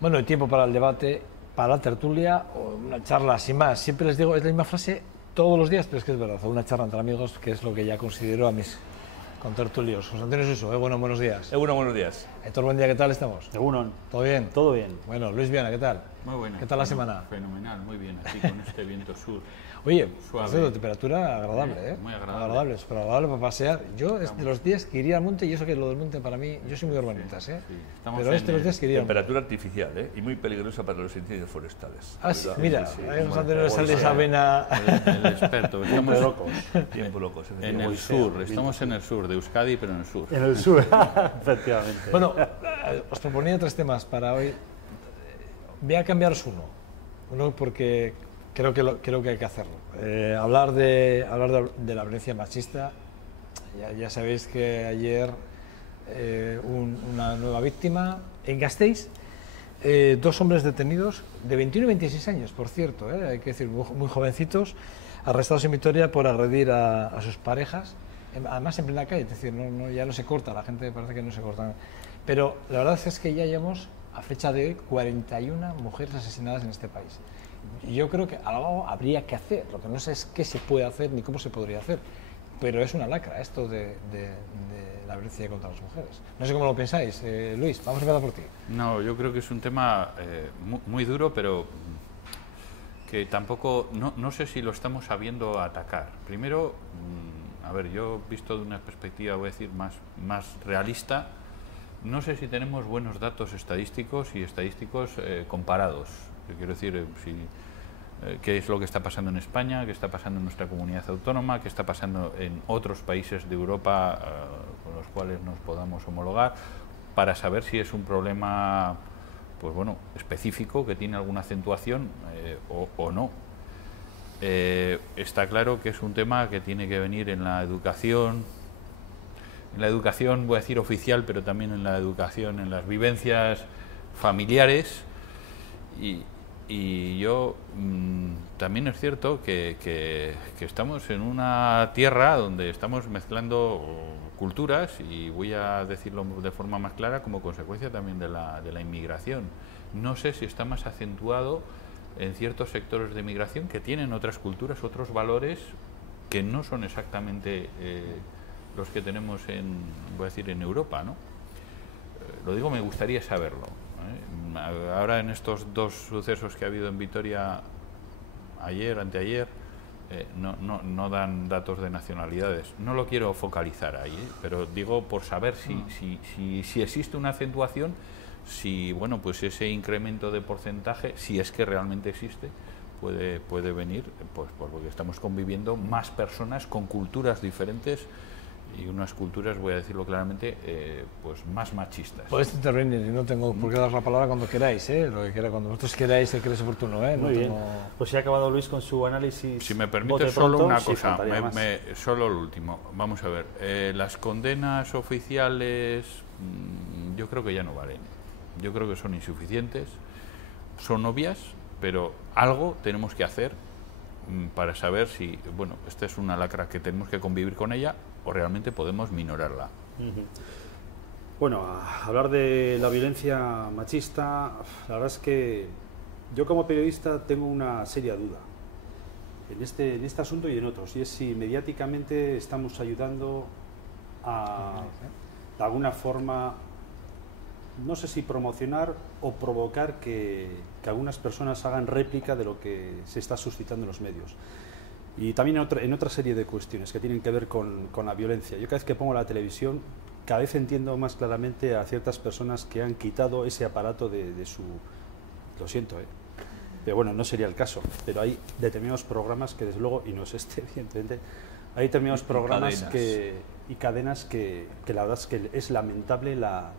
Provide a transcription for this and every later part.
Bueno, el tiempo para el debate, para la tertulia o una charla sin más. Siempre les digo, es la misma frase todos los días, pero es que es verdad, una charla entre amigos, que es lo que ya considero a mis contertulios. José Antonio Suso, bueno, buenos días. Bueno, buenos días. Héctor, buen día, ¿qué tal estamos? Egunon. ¿Todo bien? Todo bien. Bueno, Luis Viana, ¿qué tal? Muy buena. ¿Qué tal la semana? Fenomenal, muy bien, aquí con este viento sur. Oye, Suave. de temperatura agradable, ¿eh? Muy agradable. Agradable, súper agradable para pasear. Yo es de los días que iría al monte, y eso que lo del monte para mí, yo soy muy urbanitas, ¿eh? Sí, estamos Pero de los días que iría al monte. temperatura artificial, ¿eh? Y muy peligrosa para los incendios forestales. Ah, sí, ¿Verdad? mira, Sí, ahí José Antonio sale esa vena. El experto. Estamos locos. tiempo locos. Pues En el sur, estamos en el sur de Euskadi, pero en el sur. En el sur, efectivamente. Bueno, os proponía tres temas para hoy. Voy a cambiaros uno. Uno porque creo que hay que hacerlo. Hablar de la violencia machista. Ya sabéis que ayer una nueva víctima en Gasteiz. Dos hombres detenidos de 21 y 26 años, por cierto, hay que decir, muy jovencitos, arrestados en Vitoria por agredir a sus parejas, además en plena calle, es decir, ya no se corta, la gente parece que no se corta. Pero la verdad es que ya llevamos, a fecha de hoy, 41 mujeres asesinadas en este país. Y yo creo que algo habría que hacer, lo que no sé es qué se puede hacer ni cómo se podría hacer, pero es una lacra esto de la violencia contra las mujeres. No sé cómo lo pensáis. Luis, vamos a empezar por ti. No, yo creo que es un tema muy duro, pero que tampoco, no sé si lo estamos sabiendo atacar. Primero, a ver, yo visto de una perspectiva, voy a decir, más realista, no sé si tenemos buenos datos estadísticos comparados. Quiero decir, qué es lo que está pasando en España, qué está pasando en nuestra comunidad autónoma, qué está pasando en otros países de Europa con los cuales nos podamos homologar, para saber si es un problema, pues bueno, específico, que tiene alguna acentuación o no. Está claro que es un tema que tiene que venir en la educación, voy a decir oficial, pero también en la educación, en las vivencias familiares. Y yo también es cierto que estamos en una tierra donde estamos mezclando culturas, y voy a decirlo de forma más clara, como consecuencia también de la inmigración. No sé si está más acentuado en ciertos sectores de inmigración que tienen otras culturas, otros valores que no son exactamente los que tenemos voy a decir, en Europa, ¿no? Lo digo, me gustaría saberlo. Ahora en estos dos sucesos que ha habido en Vitoria ayer, anteayer, no dan datos de nacionalidades. No lo quiero focalizar ahí, pero digo por saber si existe una acentuación, si bueno, pues ese incremento de porcentaje, si es que realmente existe, puede venir pues porque estamos conviviendo más personas con culturas diferentes, y unas culturas, voy a decirlo claramente, pues más machistas. Podéis intervenir, y no tengo por qué dar la palabra cuando queráis, lo que quiera, cuando vosotros queráis, el que es oportuno. Muy bien. Pues ya ha acabado Luis con su análisis. Si me permite, solo una cosa, solo lo último. Vamos a ver, las condenas oficiales yo creo que ya no valen. Yo creo que son insuficientes, son obvias, pero algo tenemos que hacer para saber si, bueno, esta es una lacra que tenemos que convivir con ella o realmente podemos minorarla. Bueno, a hablar de la violencia machista, la verdad es que yo como periodista tengo una seria duda en este asunto y en otros, y es si mediáticamente estamos ayudando a, de alguna forma, no sé si promocionar o provocar que algunas personas hagan réplica de lo que se está suscitando en los medios. Y también en otra serie de cuestiones que tienen que ver con la violencia. Yo cada vez que pongo la televisión, cada vez entiendo más claramente a ciertas personas que han quitado ese aparato de su... Lo siento, pero bueno, no sería el caso. Pero hay determinados programas que, desde luego, y no es este, evidentemente, hay determinados programas y cadenas que la verdad es que es lamentable la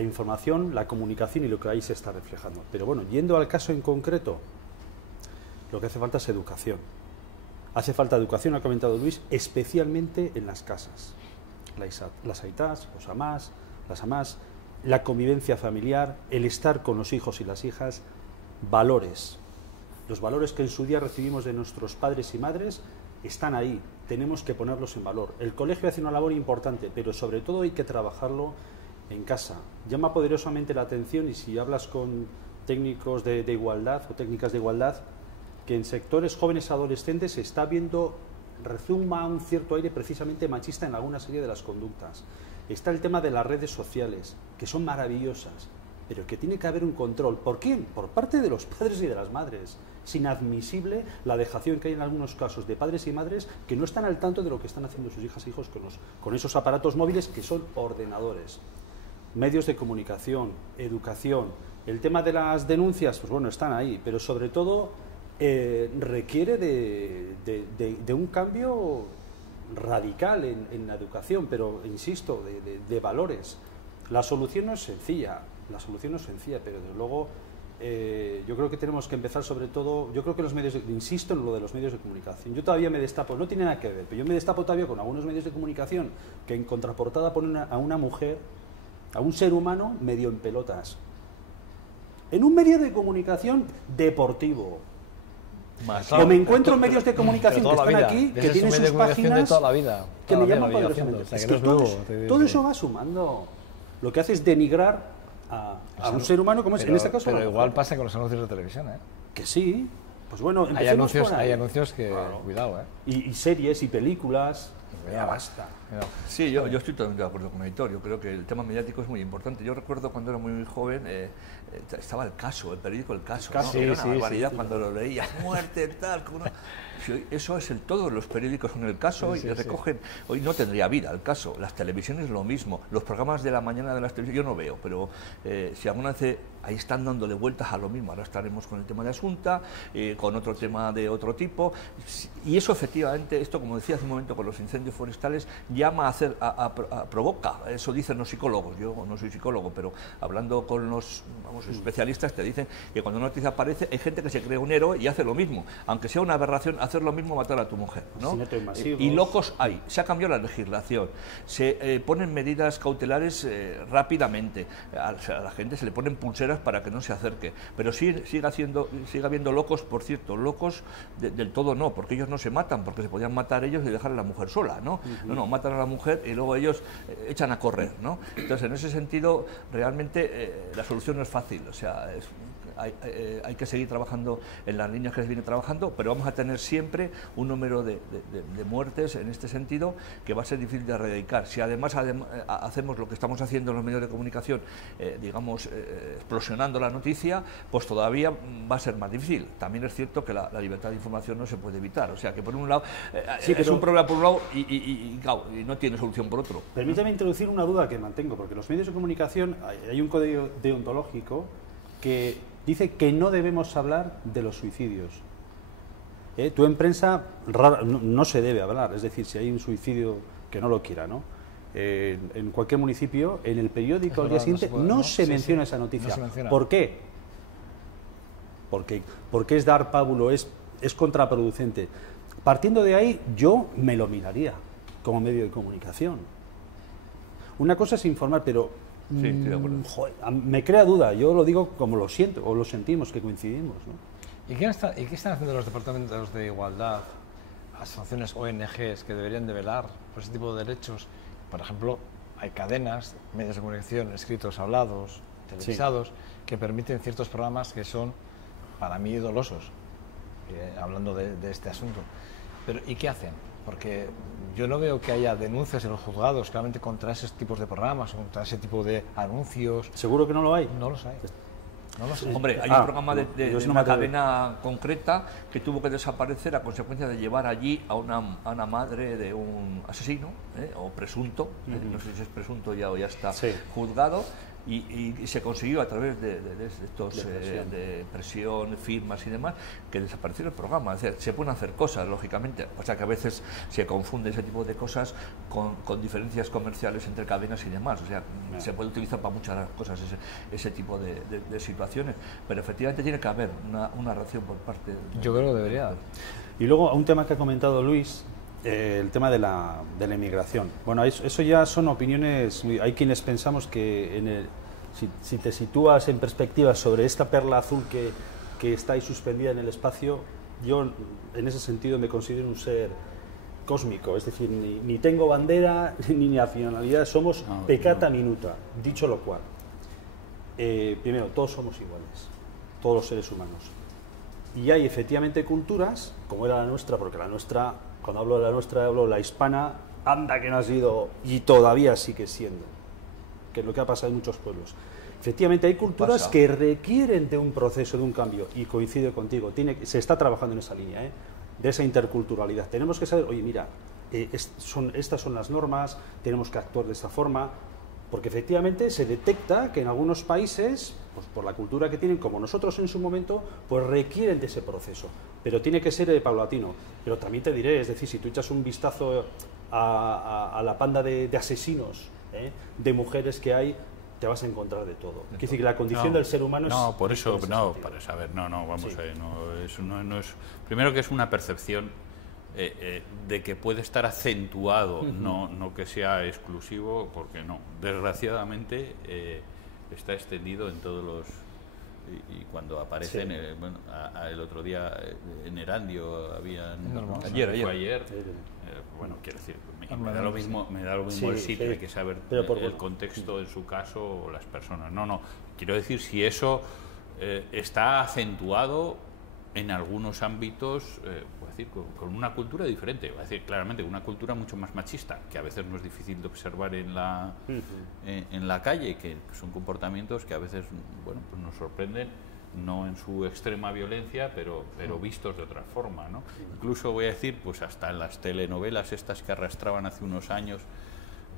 información, la comunicación y lo que ahí se está reflejando. Pero bueno, yendo al caso en concreto, lo que hace falta es educación. Hace falta educación, ha comentado Luis, especialmente en las casas. Las aitás, los amás, las amás, la convivencia familiar, el estar con los hijos y las hijas, valores. Los valores que en su día recibimos de nuestros padres y madres están ahí, tenemos que ponerlos en valor. El colegio hace una labor importante, pero sobre todo hay que trabajarlo en casa. Llama poderosamente la atención, y si hablas con técnicos de igualdad o técnicas de igualdad, que en sectores jóvenes adolescentes se está viendo, rezuma un cierto aire precisamente machista en alguna serie de las conductas. Está el tema de las redes sociales, que son maravillosas, pero que tiene que haber un control. ¿Por quién? Por parte de los padres y de las madres. Es inadmisible la dejación que hay en algunos casos de padres y madres que no están al tanto de lo que están haciendo sus hijas e hijos con esos aparatos móviles que son ordenadores. Medios de comunicación, educación. El tema de las denuncias, pues bueno, están ahí, pero sobre todo requiere de un cambio radical en la educación, pero insisto, de valores. La solución no es sencilla, pero desde luego yo creo que tenemos que empezar sobre todo, yo creo que los medios, insisto en lo de los medios de comunicación, yo todavía me destapo, no tiene nada que ver, pero yo me destapo todavía con algunos medios de comunicación que en contraportada ponen a una mujer, a un ser humano medio en pelotas, en un medio de comunicación deportivo. O me encuentro en medios de comunicación que están aquí, que tienen sus páginas, que me llaman poderosamente. Es que todo eso va sumando. Lo que hace es denigrar a un ser humano como es, en este caso. Pero igual pasa con los anuncios de televisión, ¿eh? Que sí. Pues bueno, hay anuncios que, claro, cuidado, ¿eh? Y series y películas. Ya basta. Sí, yo estoy totalmente de acuerdo con Aitor. Yo creo que el tema mediático es muy importante. Yo recuerdo cuando era muy joven, estaba El Caso, el periódico El Caso, ¿no? Era una barbaridad cuando lo leía. Muerte, tal, eso es todo. Los periódicos son El Caso y recogen. Hoy no tendría vida El Caso. Las televisiones lo mismo. Los programas de la mañana de las televisiones yo no veo, pero si alguna vez ahí están dándole vueltas a lo mismo. Ahora estaremos con el tema de Asunta, con otro tema de otro tipo. Y eso efectivamente, esto como decía hace un momento con los incendios forestales, llama a provoca. Eso dicen los psicólogos. Yo no soy psicólogo, pero hablando con los especialistas te dicen que cuando una noticia aparece hay gente que se cree un héroe y hace lo mismo. Aunque sea una aberración, hacer lo mismo, matar a tu mujer, ¿no? Y locos hay. Se ha cambiado la legislación. Se ponen medidas cautelares rápidamente. A la gente se le ponen pulseras para que no se acerque. Pero sigue habiendo locos, por cierto, locos del todo no, porque ellos no se matan, porque se podían matar ellos y dejar a la mujer sola, ¿no? No, matan a la mujer y luego ellos echan a correr, ¿no? Entonces, en ese sentido, realmente la solución no es fácil, o sea, hay que seguir trabajando en las líneas que se viene trabajando, pero vamos a tener siempre un número de muertes en este sentido que va a ser difícil de erradicar. Si además hacemos lo que estamos haciendo en los medios de comunicación, digamos, explosionando la noticia, pues todavía va a ser más difícil. También es cierto que la libertad de información no se puede evitar, o sea que por un lado es un problema por un lado y no tiene solución por otro. Permítame introducir una duda que mantengo, porque los medios de comunicación hay un código deontológico que dice que no debemos hablar de los suicidios. Tú en prensa no se debe hablar, es decir, si hay un suicidio que no lo quiera, ¿no? En cualquier municipio, en el periódico al día siguiente no se menciona esa noticia. No. ¿Por qué? Porque es dar pábulo, es contraproducente. Partiendo de ahí, yo me lo miraría como medio de comunicación. Una cosa es informar, pero sí, estoy de acuerdo. Joder, me crea duda, yo lo digo como lo siento, o lo sentimos, que coincidimos, ¿no? ¿Y qué están haciendo los departamentos de igualdad, asociaciones ONGs que deberían de velar por ese tipo de derechos? Por ejemplo, hay cadenas, medios de comunicación, escritos, hablados, televisados, que permiten ciertos programas que son, para mí, dolosos, hablando de este asunto. Pero, ¿y qué hacen? Porque yo no veo que haya denuncias en los juzgados claramente contra esos tipos de programas o contra ese tipo de anuncios. ¿Seguro que no lo hay? No los hay. No lo sé. Hombre, hay un programa de una cadena concreta que tuvo que desaparecer a consecuencia de llevar allí a una madre de un asesino, o presunto, no sé si es presunto ya o ya está juzgado, y se consiguió a través de estos de presión, firmas y demás, que desapareciera el programa. Es decir, se pueden hacer cosas, lógicamente, o sea que a veces se confunde ese tipo de cosas con diferencias comerciales entre cadenas y demás, o sea, se puede utilizar para muchas cosas ese tipo de situaciones, pero efectivamente tiene que haber una reacción por parte yo creo que debería. Y luego a un tema que ha comentado Luis, el tema de la inmigración. Bueno, eso ya son opiniones. Hay quienes pensamos que si te sitúas en perspectiva sobre esta perla azul que está ahí suspendida en el espacio, yo en ese sentido me considero un ser cósmico, es decir, ni tengo bandera ni nacionalidad, somos peccata minuta. Dicho lo cual, primero, todos somos iguales. todos los seres humanos. Y hay efectivamente culturas, como era la nuestra, porque la nuestra, cuando hablo de la nuestra, hablo de la hispana, anda que no ha sido, y todavía sigue siendo, que es lo que ha pasado en muchos pueblos. Efectivamente hay culturas que requieren de un proceso, de un cambio, y coincido contigo, se está trabajando en esa línea, de esa interculturalidad. Tenemos que saber, oye, mira, estas son las normas, tenemos que actuar de esta forma, porque efectivamente se detecta que en algunos países, pues por la cultura que tienen, como nosotros en su momento, pues requieren de ese proceso, pero tiene que ser paulatino. Pero también te diré, es decir, si tú echas un vistazo a la panda de asesinos, de mujeres que hay, te vas a encontrar de todo. Quiere decir que la condición del ser humano es... No, por eso, no, para saber, vamos a ver, eso no es... Primero que es una percepción de que puede estar acentuado, no que sea exclusivo, porque no, desgraciadamente está extendido en todos los... Y cuando aparecen, bueno, el otro día en Erandio habían... Ayer, bueno, quiero decir, me da lo mismo el sitio, hay que saber el contexto en su caso o las personas. No, quiero decir, si eso está acentuado en algunos ámbitos, voy a decir, con una cultura diferente, voy a decir claramente una cultura mucho más machista, que a veces no es difícil de observar en la calle, que son comportamientos que a veces, bueno, pues nos sorprenden, no en su extrema violencia, pero vistos de otra forma, ¿no? Incluso voy a decir, pues hasta en las telenovelas estas que arrastraban hace unos años,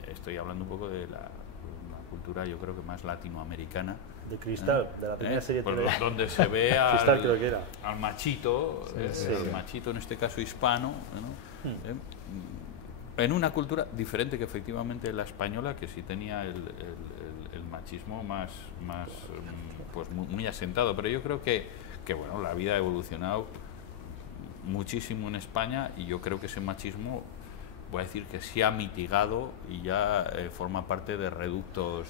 estoy hablando un poco de una cultura, yo creo que más latinoamericana, de Cristal, de la primera serie pues donde se ve Cristal, creo que era. al machito, al machito en este caso hispano, ¿no? En una cultura diferente que efectivamente la española, que sí tenía el machismo más pues muy asentado, pero yo creo que bueno, la vida ha evolucionado muchísimo en España y yo creo que ese machismo, voy a decir que sí ha mitigado y ya forma parte de reductos.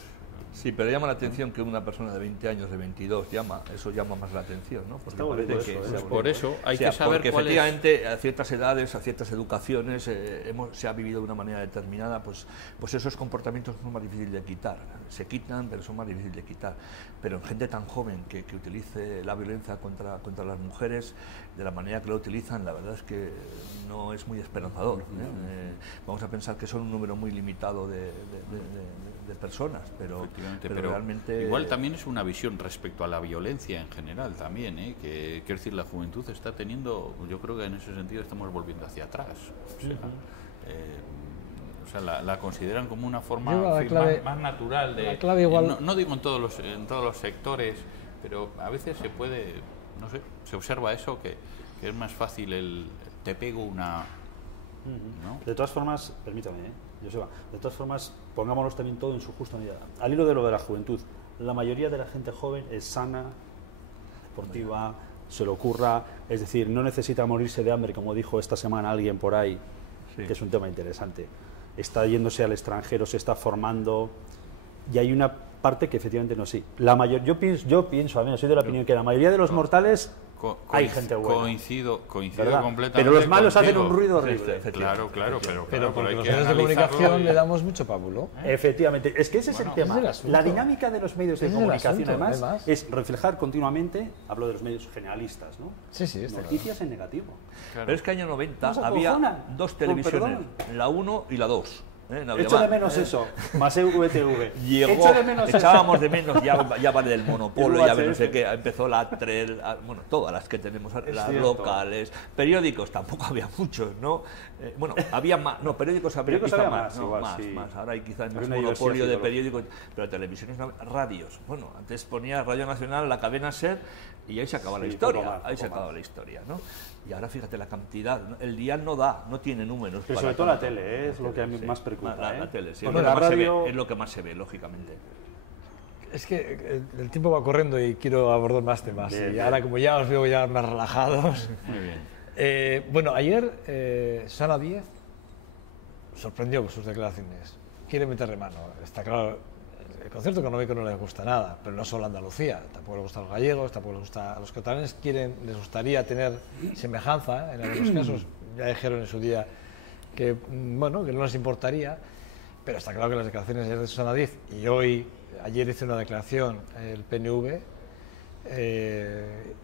Sí, pero llama la atención que una persona de 20 años, de 22, eso llama más la atención, ¿no? Porque parece que por eso hay que saber porque efectivamente a ciertas edades, a ciertas educaciones, se ha vivido de una manera determinada, pues esos comportamientos son más difíciles de quitar. Se quitan, pero son más difíciles de quitar. Pero en gente tan joven que utilice la violencia contra las mujeres de la manera que lo utilizan, la verdad es que no es muy esperanzador. Vamos a pensar que son un número muy limitado de personas, pero realmente... Igual también es una visión respecto a la violencia en general también, que quiero decir, la juventud está teniendo, yo creo que en ese sentido estamos volviendo hacia atrás. O sea, la consideran como una forma más natural de... No digo en todos los sectores, pero a veces se puede, no sé, se observa eso, que es más fácil te pego una... ¿no? De todas formas, permítame, Joseba, de todas formas, pongámonos también todo en su justa medida. Al hilo de lo de la juventud, la mayoría de la gente joven es sana, deportiva, se le ocurra, es decir, no necesita morirse de hambre, como dijo esta semana alguien por ahí, que es un tema interesante. Está yéndose al extranjero, se está formando, y hay una parte que efectivamente no es así. Yo pienso, al menos soy de la opinión que la mayoría de los mortales hay gente buena. Coincido ¿verdad? completamente. Pero los malos contigo. hacen un ruido horrible. Claro, pero porque los medios de comunicación le damos mucho pábulo. Efectivamente, es que ese es el tema. La dinámica de los medios de comunicación, además, es reflejar continuamente, hablo de los medios generalistas, ¿no? Sí, noticias en negativo. Claro. Pero es que año 90 había dos televisiones, la 1 y la 2. Echo de menos eso, más VTV. Echábamos de menos, ya vale del monopolio, ya no sé qué, empezó la TREL, bueno, todas las que tenemos, las locales, periódicos tampoco había muchos, ¿no? Bueno, había más, no, periódicos había quizá más, más. Ahora hay quizás más monopolio de periódicos, pero televisiones, radios. Bueno, antes ponía Radio Nacional, la cadena SER, y ahí se acaba la historia, la historia, ¿no? Y ahora fíjate la cantidad, el dial no tiene números. Pero sobre todo la tele, es lo que a mí más preocupa. La tele, sí, es lo que más se ve, lógicamente. Es que el tiempo va corriendo y quiero abordar más temas. Bien. Ahora, como ya os veo ya más relajados. Muy bien. Bueno, ayer Susana Díez sorprendió con sus declaraciones. Quiere meterle mano. Está claro, el concierto económico no les gusta nada, pero no solo a Andalucía. Tampoco les gusta a los gallegos, tampoco les gusta a los catalanes. Les gustaría tener semejanza en algunos casos. Ya dijeron en su día que, bueno, que no les importaría, pero está claro que las declaraciones de Susana Díez, y ayer hizo una declaración el PNV,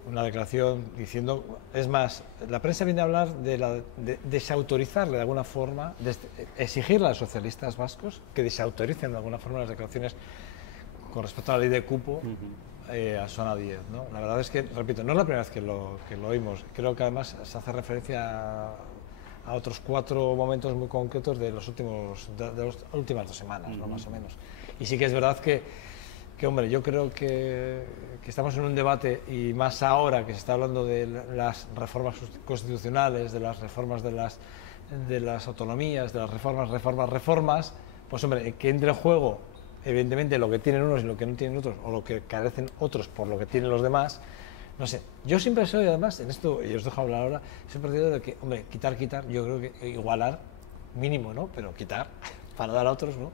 una declaración diciendo, es más, la prensa viene a hablar de desautorizarle de alguna forma, exigirle a los socialistas vascos que desautoricen de alguna forma las declaraciones con respecto a la ley de cupo a zona 10, ¿no? La verdad es que, repito, no es la primera vez que lo oímos, creo que además se hace referencia a otros 4 momentos muy concretos de las últimas 2 semanas, ¿no? Más o menos. Y sí que es verdad que hombre, yo creo que estamos en un debate, y más ahora que se está hablando de las reformas constitucionales, de las reformas de las autonomías, de las reformas, pues hombre, que entre en juego, evidentemente, lo que tienen unos y lo que no tienen otros, o lo que carecen otros por lo que tienen los demás. No sé, yo siempre soy, además, en esto, y os dejo hablar ahora, soy partidario de que, hombre, quitar, yo creo que igualar, mínimo, ¿no? Pero quitar, para dar a otros, ¿no?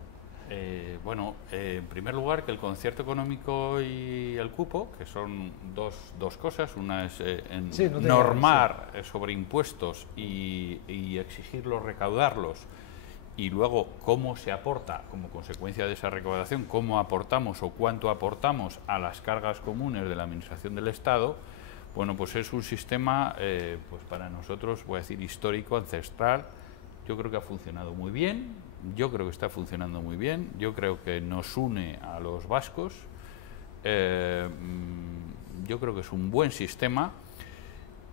Bueno, en primer lugar, que el concierto económico y el cupo, que son dos cosas, una es normar sobre impuestos y exigirlos, recaudarlos, y luego cómo se aporta como consecuencia de esa recaudación, cómo aportamos o cuánto aportamos a las cargas comunes de la Administración del Estado. Bueno, pues es un sistema, pues para nosotros, voy a decir, histórico, ancestral. Yo creo que ha funcionado muy bien. Yo creo que está funcionando muy bien, yo creo que nos une a los vascos, yo creo que es un buen sistema,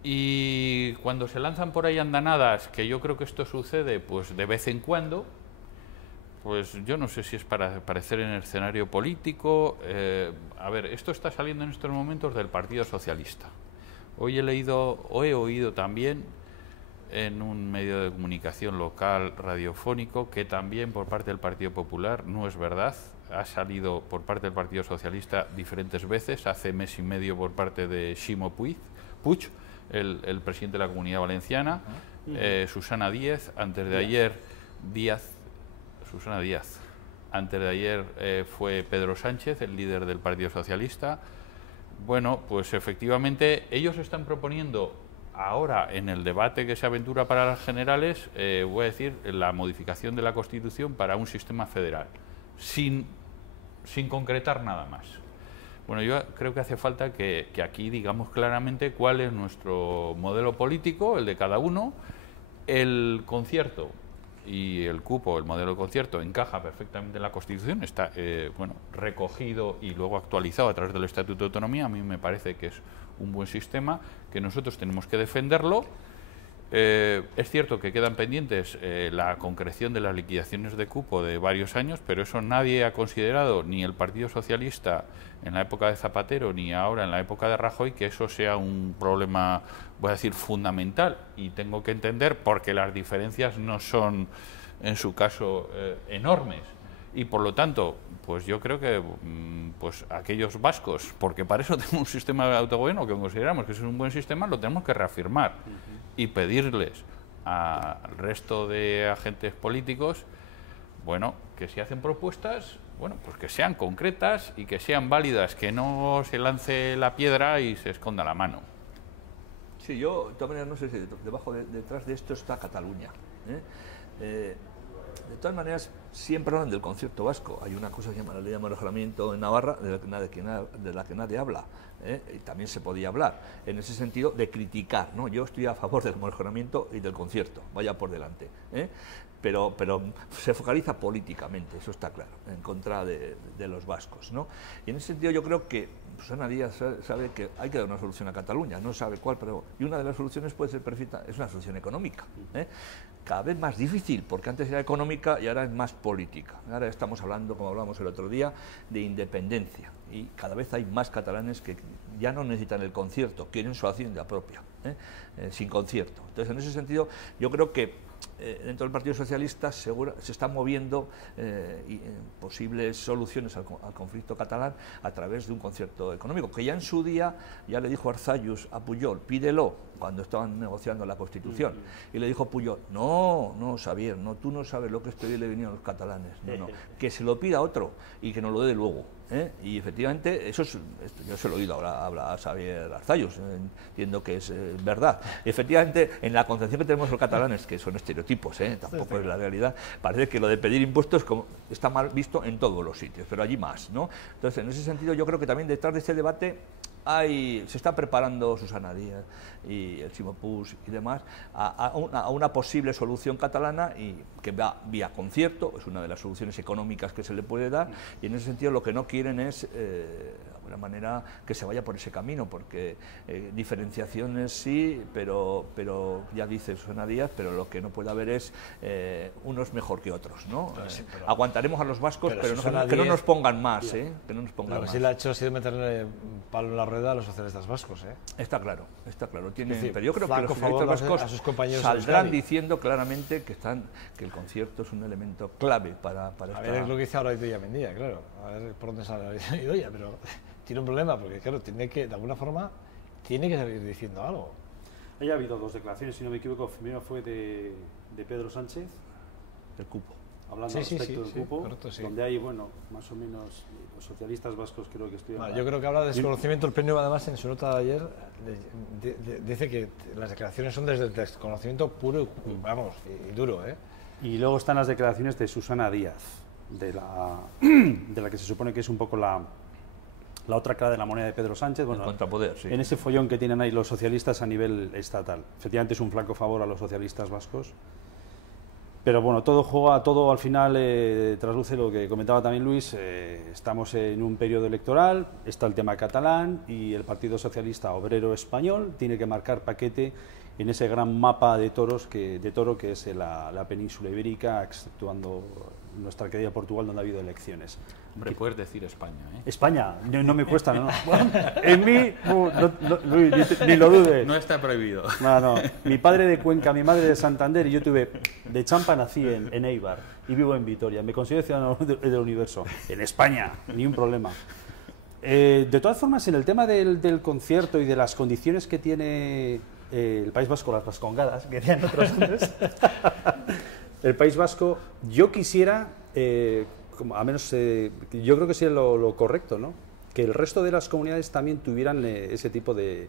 y cuando se lanzan por ahí andanadas, que yo creo que esto sucede pues de vez en cuando, pues yo no sé si es para aparecer en el escenario político. A ver, esto está saliendo en estos momentos del Partido Socialista. Hoy he oído también en un medio de comunicación local radiofónico que también por parte del Partido Popular, no es verdad, ha salido por parte del Partido Socialista diferentes veces, hace mes y medio por parte de Ximo Puig, el presidente de la Comunidad Valenciana, Susana Díaz, antes de ayer fue Pedro Sánchez, el líder del Partido Socialista. Bueno, pues efectivamente ellos están proponiendo ahora, en el debate que se aventura para las generales, voy a decir, la modificación de la Constitución para un sistema federal, sin concretar nada más. Bueno, yo creo que hace falta que aquí digamos claramente cuál es nuestro modelo político, el de cada uno. El concierto y el cupo, el modelo de concierto, encaja perfectamente en la Constitución, está recogido y luego actualizado a través del Estatuto de Autonomía. A mí me parece que es un buen sistema, que nosotros tenemos que defenderlo. Es cierto que quedan pendientes la concreción de las liquidaciones de cupo de varios años, pero eso nadie ha considerado, ni el Partido Socialista en la época de Zapatero, ni ahora en la época de Rajoy, que eso sea un problema, voy a decir, fundamental. Y tengo que entender porque las diferencias no son, en su caso, enormes. Y por lo tanto, pues yo creo que pues aquellos vascos, porque para eso tenemos un sistema de autogobierno que consideramos que es un buen sistema, lo tenemos que reafirmar y pedirles al resto de agentes políticos, bueno, que si hacen propuestas, bueno, pues que sean concretas y que sean válidas, que no se lance la piedra y se esconda la mano. Sí, yo de todas maneras no sé si detrás de esto está Cataluña. De todas maneras, siempre hablan del concierto vasco. Hay una cosa que se llama la ley de mejoramiento en Navarra, de la que nadie habla, y también se podía hablar, en ese sentido de criticar, ¿no? Yo estoy a favor del mejoramiento y del concierto, vaya por delante, pero se focaliza políticamente, eso está claro, en contra de los vascos, ¿no? Y en ese sentido yo creo que Susana Díaz sabe que hay que dar una solución a Cataluña, no sabe cuál, pero y una de las soluciones puede ser perfecta, es una solución económica, cada vez más difícil, porque antes era económica y ahora es más política. Ahora estamos hablando, como hablamos el otro día, de independencia, y cada vez hay más catalanes que ya no necesitan el concierto, quieren su hacienda propia, sin concierto. Entonces, en ese sentido, yo creo que dentro del Partido Socialista se están moviendo posibles soluciones al conflicto catalán a través de un concierto económico, que ya en su día ya le dijo Arzallus a Pujol, pídelo, cuando estaban negociando la Constitución, y le dijo Pujol, no, Xavier, no, tú no sabes lo que estoy le venía a los catalanes, no, que se lo pida otro y que nos lo dé luego. Y efectivamente, yo se lo he oído hablar a Xavier Arzallus, entiendo que es verdad. Efectivamente, en la concepción que tenemos los catalanes, que son estereotipos, tampoco es la realidad, parece que lo de pedir impuestos está mal visto en todos los sitios, pero allí más, ¿no? Entonces, en ese sentido, yo creo que también detrás de este debate se está preparando Susana Díaz y el Ximo Puig y demás a una posible solución catalana y que va vía concierto, es una de las soluciones económicas que se le puede dar, y en ese sentido lo que no quieren es de alguna manera que se vaya por ese camino, porque diferenciaciones sí, pero ya dice Susana Díaz, pero lo que no puede haber es unos mejor que otros, ¿no? Sí, aguantaremos a los vascos, pero que no nos pongan más, que no nos pongan más. Lo que sí le ha hecho ha sido meterle palo en la rueda a los socialistas vascos, Está claro. Tiene, decir, pero yo creo que los socialistas vascos a sus compañeros saldrán diciendo claramente que el concierto es un elemento clave para a ver, es lo que dice ahora Idoia Mendia, claro, a ver por dónde sale Idoia, pero tiene un problema, porque claro, tiene que, de alguna forma, tiene que salir diciendo algo. Ahí ha habido 2 declaraciones, si no me equivoco. Primero fue de Pedro Sánchez, el cupo. Hablando respecto del cupo, correcto, donde hay, bueno, más o menos, los socialistas vascos creo que estuvieron... Yo creo que habla de desconocimiento. El PNV, además, en su nota de ayer, dice que las declaraciones son desde el desconocimiento puro y duro, Y luego están las declaraciones de Susana Díaz, de la que se supone que es un poco la otra cara de la moneda de Pedro Sánchez, bueno, contrapoder, sí. En ese follón que tienen ahí los socialistas a nivel estatal. Efectivamente es un flaco favor a los socialistas vascos, pero bueno, todo al final trasluce lo que comentaba también Luis. Estamos en un periodo electoral, está el tema catalán y el Partido Socialista Obrero Español tiene que marcar paquete en ese gran mapa de toro que es la península ibérica, exceptuando nuestra querida Portugal, donde ha habido elecciones. Hombre, puedes decir España, España, no me cuesta, ¿no? En mí, Luis, ni lo dudes. No está prohibido. No. Mi padre de Cuenca, mi madre de Santander, y yo de Champa nací en Eibar y vivo en Vitoria. Me considero ciudadano del universo. En España, ni un problema. De todas formas, en el tema del concierto y de las condiciones que tiene el País Vasco, las vascongadas, que decían otros antes, el País Vasco, yo quisiera, a menos, yo creo que sería lo correcto, ¿no? Que el resto de las comunidades también tuvieran ese tipo de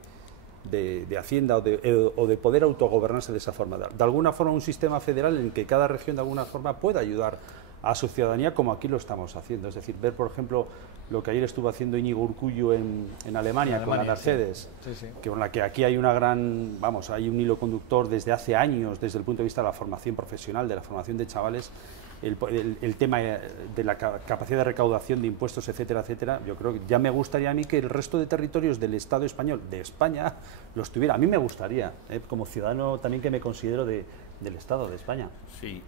hacienda o de poder autogobernarse de esa forma. De alguna forma un sistema federal en que cada región de alguna forma pueda ayudar a su ciudadanía, como aquí lo estamos haciendo. Es decir, ver, por ejemplo, lo que ayer estuvo haciendo Íñigo Urkullu en Alemania con la Mercedes, sí. Que con la que aquí hay hay un hilo conductor desde hace años, desde el punto de vista de la formación profesional, de la formación de chavales, el tema de la capacidad de recaudación de impuestos, etcétera, etcétera. Yo creo que ya me gustaría a mí que el resto de territorios del Estado español, de España, los tuviera. A mí me gustaría, como ciudadano también que me considero del Estado de España. Sí,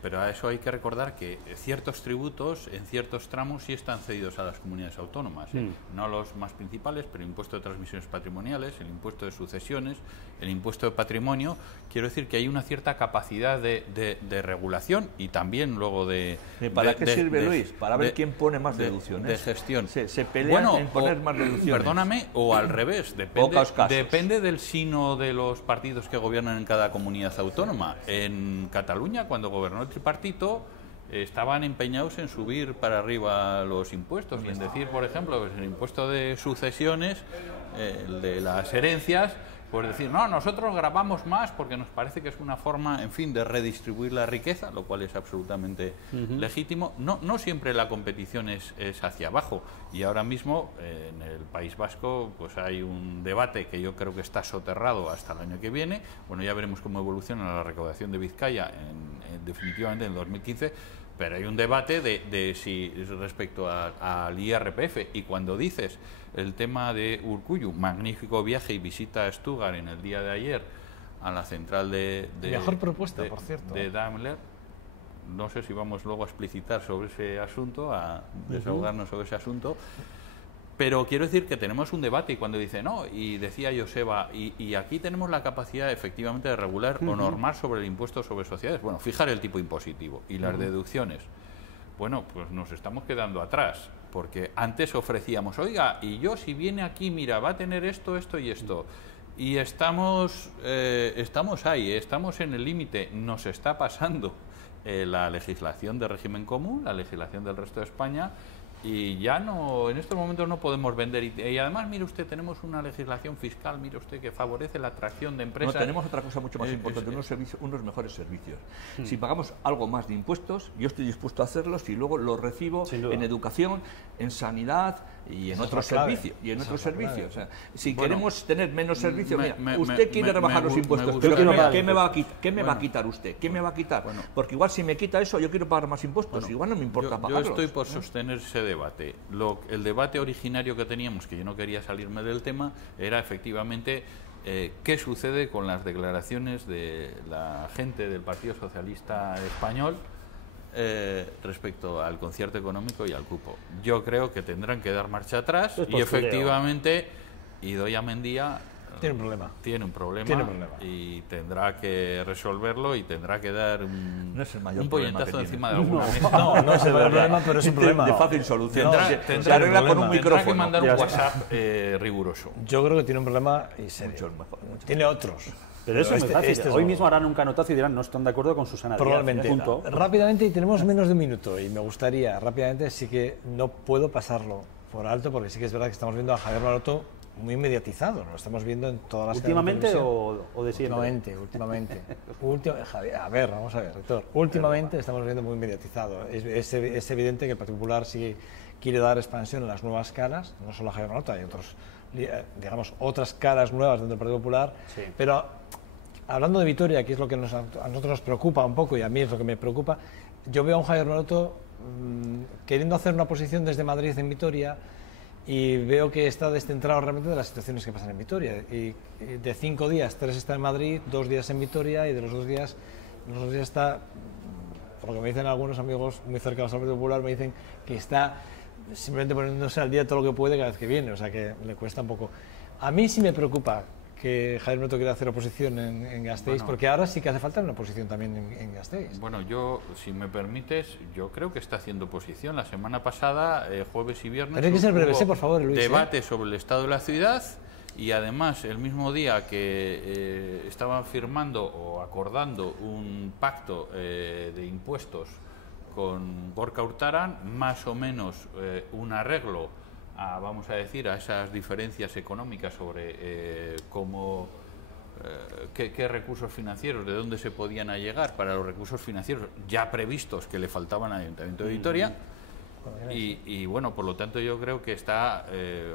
pero a eso hay que recordar que ciertos tributos en ciertos tramos sí están cedidos a las comunidades autónomas, no los más principales, pero el impuesto de transmisiones patrimoniales, el impuesto de sucesiones, el impuesto de patrimonio. Quiero decir que hay una cierta capacidad de regulación y también luego de... ¿Para qué sirve, Luis? Para ver quién pone más deducciones. De gestión. Se pelean en poner más deducciones. Perdóname, o al revés, depende del sino de los partidos que gobiernan en cada comunidad autónoma. En Cataluña, cuando gobernó el tripartito, estaban empeñados en subir para arriba los impuestos y en decir, por ejemplo, pues el impuesto de sucesiones, el de las herencias, pues decir, no, nosotros gravamos más porque nos parece que es una forma, en fin, de redistribuir la riqueza, lo cual es absolutamente legítimo. No siempre la competición es hacia abajo, y ahora mismo en el País Vasco pues hay un debate que yo creo que está soterrado hasta el año que viene. Bueno, ya veremos cómo evoluciona la recaudación de Vizcaya definitivamente en el 2015, pero hay un debate de si respecto al IRPF, y cuando dices el tema de Urkullu, magnífico viaje y visita a Stuttgart en el día de ayer a la central mejor propuesta, por cierto, de Daimler. No sé si vamos luego a explicitar sobre ese asunto, a desahogarnos sobre ese asunto, pero quiero decir que tenemos un debate, y cuando dice no, y decía Joseba, y aquí tenemos la capacidad efectivamente de regular o normar sobre el impuesto sobre sociedades, bueno, fijar el tipo impositivo y las deducciones. Bueno, pues nos estamos quedando atrás, porque antes ofrecíamos, oiga, y yo si viene aquí, mira, va a tener esto, esto y esto, y estamos ahí, estamos en el límite, nos está pasando la legislación de régimen común, la legislación del resto de España, y ya en estos momentos no podemos vender. Y además, mire usted, tenemos una legislación fiscal, mire usted, que favorece la atracción de empresas. No, tenemos otra cosa mucho más importante, unos mejores servicios. Si pagamos algo más de impuestos, yo estoy dispuesto a hacerlos y luego los recibo en educación, en sanidad y en otros servicios. O sea, si queremos tener menos servicios, usted quiere rebajar los impuestos, pero ¿qué me va a quitar usted? ¿Qué me va a quitar? Porque igual si me quita eso, yo quiero pagar más impuestos, igual no me importa pagarlos. Yo estoy por sostener ese debate. El debate originario que teníamos, que yo no quería salirme del tema, era efectivamente qué sucede con las declaraciones de la gente del Partido Socialista Español respecto al concierto económico y al cupo. Yo creo que tendrán que dar marcha atrás y efectivamente Idoia Mendia tiene un problema y tendrá que resolverlo y tendrá que dar un puñetazo encima de alguna mesa. No es el problema, pero es un problema de fácil solución. Se arregla con un micrófono. Tendrá que mandar un WhatsApp riguroso. Yo creo que tiene un problema y serio. Tiene otros. Pero eso es muy fácil. Hoy mismo harán un canotazo y dirán no están de acuerdo con Susana Díaz. Probablemente. Rápidamente, y tenemos menos de un minuto, y me gustaría rápidamente, sí que no puedo pasarlo por alto, porque sí que es verdad que estamos viendo a Javier Maroto muy mediatizado, lo estamos viendo en todas las ¿Últimamente o de siempre? Últimamente. Javier, a ver, vamos a ver, Rector. Últimamente estamos viendo muy mediatizado. Es evidente que el Partido Popular sí quiere dar expansión a las nuevas caras, no solo a Javier Maroto, hay otros, digamos, otras caras nuevas dentro del Partido Popular, pero hablando de Vitoria, que es lo que a nosotros nos preocupa un poco y a mí es lo que me preocupa, yo veo a un Javier Maroto queriendo hacer una posición desde Madrid en Vitoria y veo que está descentrado realmente de las situaciones que pasan en Vitoria. Y de 5 días, 3 está en Madrid, 2 días en Vitoria y de los 2 días está, por lo que me dicen algunos amigos muy cercanos al Partido Popular, me dicen que está simplemente poniéndose al día todo lo que puede cada vez que viene, o sea que le cuesta un poco. A mí sí me preocupa que Javier Maroto quiera hacer oposición en Gasteiz, porque ahora sí que hace falta una oposición también en Gasteiz. Bueno, yo, si me permites, yo creo que está haciendo oposición. La semana pasada, jueves y viernes, pero hay que ser breve, por favor, Luis, debate sobre el estado de la ciudad, y además el mismo día que estaban firmando o acordando un pacto de impuestos con Gorka Urtaran, más o menos un arreglo vamos a decir, a esas diferencias económicas sobre qué recursos financieros, de dónde se podían allegar para los recursos financieros ya previstos que le faltaban al Ayuntamiento de Vitoria. Y bueno, por lo tanto yo creo que está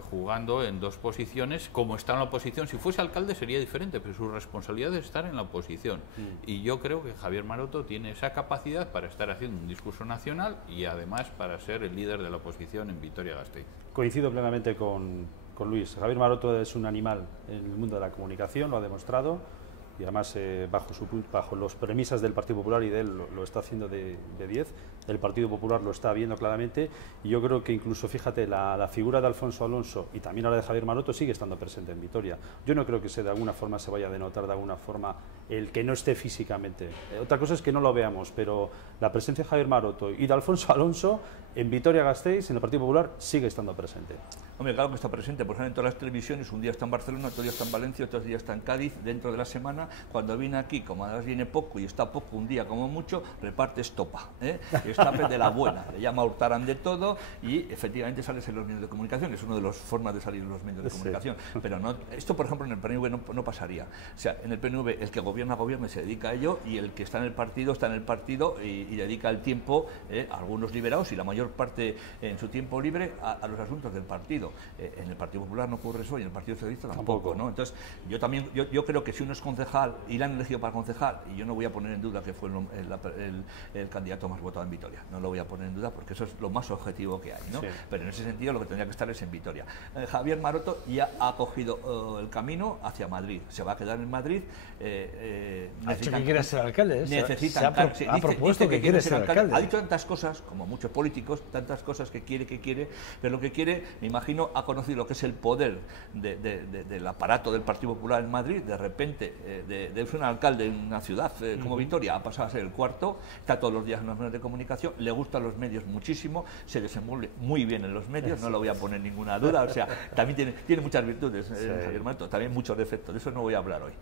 jugando en dos posiciones. Como está en la oposición, si fuese alcalde sería diferente, pero su responsabilidad es estar en la oposición. Y yo creo que Javier Maroto tiene esa capacidad para estar haciendo un discurso nacional y además para ser el líder de la oposición en Vitoria-Gasteiz. Coincido plenamente con Luis. Javier Maroto es un animal en el mundo de la comunicación, lo ha demostrado. Y además bajo las premisas del Partido Popular, y de él lo está haciendo de 10, el Partido Popular lo está viendo claramente, y yo creo que incluso, fíjate, la figura de Alfonso Alonso y también ahora de Javier Maroto sigue estando presente en Vitoria. Yo no creo que de alguna forma se vaya a denotar de alguna forma el que no esté físicamente. Otra cosa es que no lo veamos, pero la presencia de Javier Maroto y de Alfonso Alonso en Vitoria-Gasteiz, en el Partido Popular, sigue estando presente. Hombre, claro que está presente, por ejemplo, en todas las televisiones, un día está en Barcelona, otro día está en Valencia, otro día está en Cádiz, dentro de la semana. Cuando viene aquí, como además viene poco y está poco, un día como mucho, reparte estopa, estape de la buena, le llama a Urtaran de todo y efectivamente sales en los medios de comunicación, es una de las formas de salir en los medios de comunicación, pero no, esto por ejemplo en el PNV no pasaría, o sea, en el PNV el que gobierna y se dedica a ello, y el que está en el partido y dedica el tiempo, a algunos liberados y la mayor parte en su tiempo libre a los asuntos del partido. En el Partido Popular no ocurre eso y en el Partido Socialista tampoco, ¿no? Entonces yo creo que si uno es concejal y la han elegido para concejal, y yo no voy a poner en duda que fue el candidato más votado en Vitoria, no lo voy a poner en duda porque eso es lo más objetivo que hay, ¿no? Sí. Pero en ese sentido lo que tendría que estar es en Vitoria. Javier Maroto ya ha cogido el camino hacia Madrid, se va a quedar en Madrid. Ha dicho que quiere ser alcalde, ha propuesto que quiere ser alcalde. Ha dicho tantas cosas, como muchos políticos, tantas cosas que quiere, pero lo que quiere, me imagino, ha conocido lo que es el poder del aparato del Partido Popular en Madrid. De repente, de ser un alcalde en una ciudad como Vitoria, ha pasado a ser el cuarto, está todos los días en los medios de comunicación, le gustan los medios muchísimo, se desenvuelve muy bien en los medios, no lo voy a poner ninguna duda, o sea, también tiene muchas virtudes, Javier Maroto, también muchos defectos, de eso no voy a hablar hoy,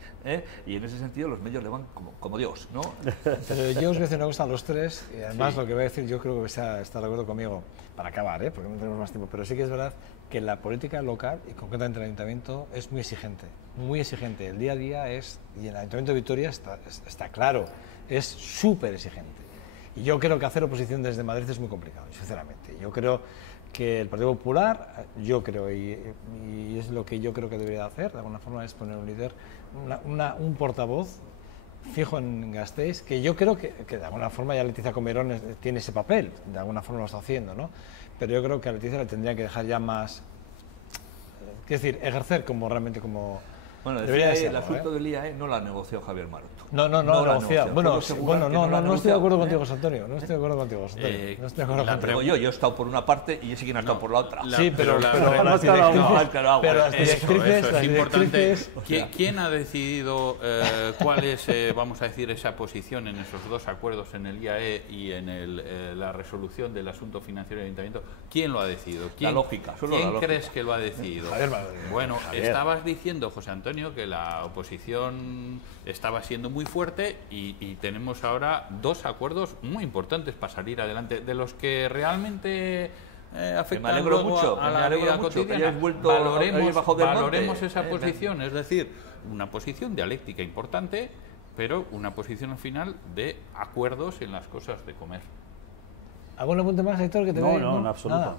y en ese sentido los medios le van como Dios, ¿no? Pero yo os voy a decir una cosa a los tres, y además lo que voy a decir yo creo que está de acuerdo conmigo, para acabar, porque no tenemos más tiempo, pero sí que es verdad que la política local, y concretamente el Ayuntamiento, es muy exigente, muy exigente. El día a día y el Ayuntamiento de Vitoria está claro, es súper exigente. Y yo creo que hacer oposición desde Madrid es muy complicado, sinceramente. Yo creo que el Partido Popular, yo creo, y es lo que yo creo que debería hacer, de alguna forma, es poner un líder, un portavoz fijo en Gasteiz, que yo creo que de alguna forma ya Leticia Comerón tiene ese papel, de alguna forma lo está haciendo, ¿no? Pero yo creo que a Leticia le tendría que dejar ya más, es decir, ejercer como realmente como... Bueno, el asunto del IAE no lo ha negociado Javier Maroto. No lo ha negociado. Bueno, no estoy de acuerdo contigo, José Antonio. No estoy de acuerdo contigo, José Antonio. No estoy de acuerdo contigo. Yo he estado por una parte y ese quien ha estado por la otra. Sí, pero las directrices... Es importante. ¿Quién ha decidido cuál es, vamos a decir, esa posición en esos dos acuerdos, en el IAE y en la resolución del asunto financiero del Ayuntamiento? ¿Quién lo ha decidido? La lógica. ¿Quién crees que lo ha decidido? Bueno, estabas diciendo, José Antonio, que la oposición estaba siendo muy fuerte y tenemos ahora dos acuerdos muy importantes para salir adelante, de los que realmente afectan luego a la vida cotidiana. Valoremos esa posición, es decir, una posición dialéctica importante, pero una posición al final de acuerdos en las cosas de comer. ¿Algún apunte más, Aitor, que te No, en absoluto. Nada.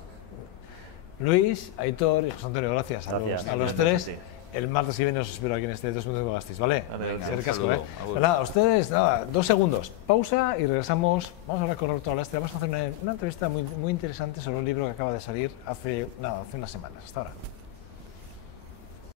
Luis, Aitor y José Antonio, gracias a los tres. El martes que viene os espero aquí en este 2 minutos de Gasteiz, ¿vale? Nada, ustedes, nada, 2 segundos, pausa y regresamos. Vamos a recorrer toda la historia. Vamos a hacer una entrevista muy interesante sobre un libro que acaba de salir hace unas semanas. Hasta ahora.